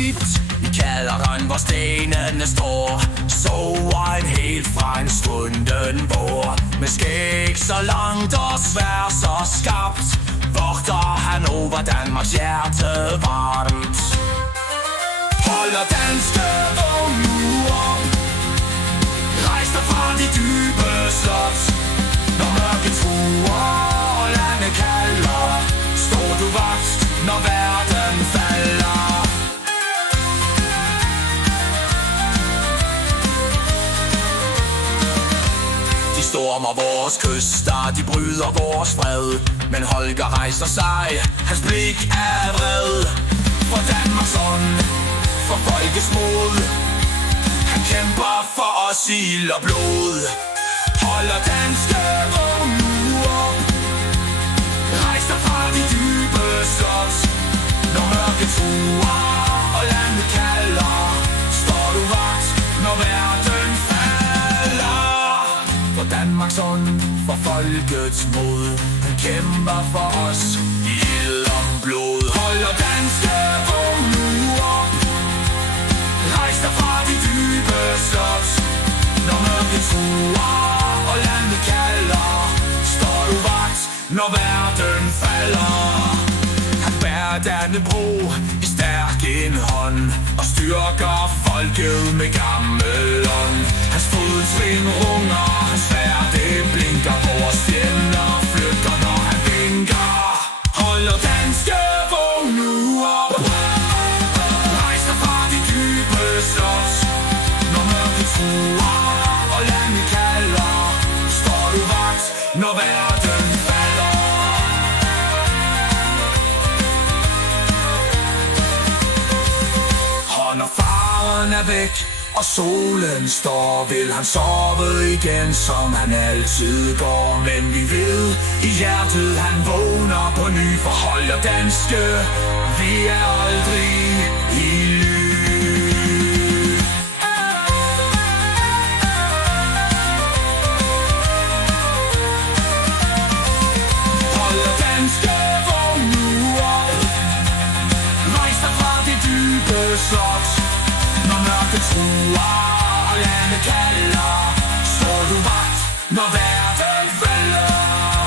dybt i kælderen, hvor stenene står, sover en helt fra en svunden bor. Med skæg så langt og svær så skarpt, vogter han over Danmarks hjerte varmt. Holder danske vågen nu op, rejs dig fra de dybe slot. Når mørket truer og landet kalder, står du vagt, når verden falder. De stormer vores kyster, de bryder vores fred, men Holger rejser sig, hans blik er vred. For Danmarks ånd, for folkets mod, han kæmper for os i ild og blod. Holder danske vågen nu op, rejs dig fra de dybe slot. Når mørket truer og landet kalder, står du vagt, når verden falder. For Danmarks ånd, for folkets mod, han kæmper for os i ild og blod. Holder danske vågen nu op, rejs dig fra de dybe slot. Når mørket truer og landet kalder, står du vagt, når verden falder. Han bærer Dannebrog i stærk en hånd og styrker folket med gammel ånd. Hans fodsving runger, hans sværd det blinker, vores fjender flygter, når han vinker. Holder danske vågen nu op, rejs dig fra de dybe slot. Når mørket truer og landet kalder, står du vagt, når verden falder. Og når faren er væk og solen står, vil han sove igen, som han altid går. Men vi ved i hjertet, han vågner på ny. For Holger danske, vi er aldrig i ly. Holger danske, vågn nu op, rejs dig fra det dybe slot. Når mørket truer og landet kalder, står du vagt, når verden falder.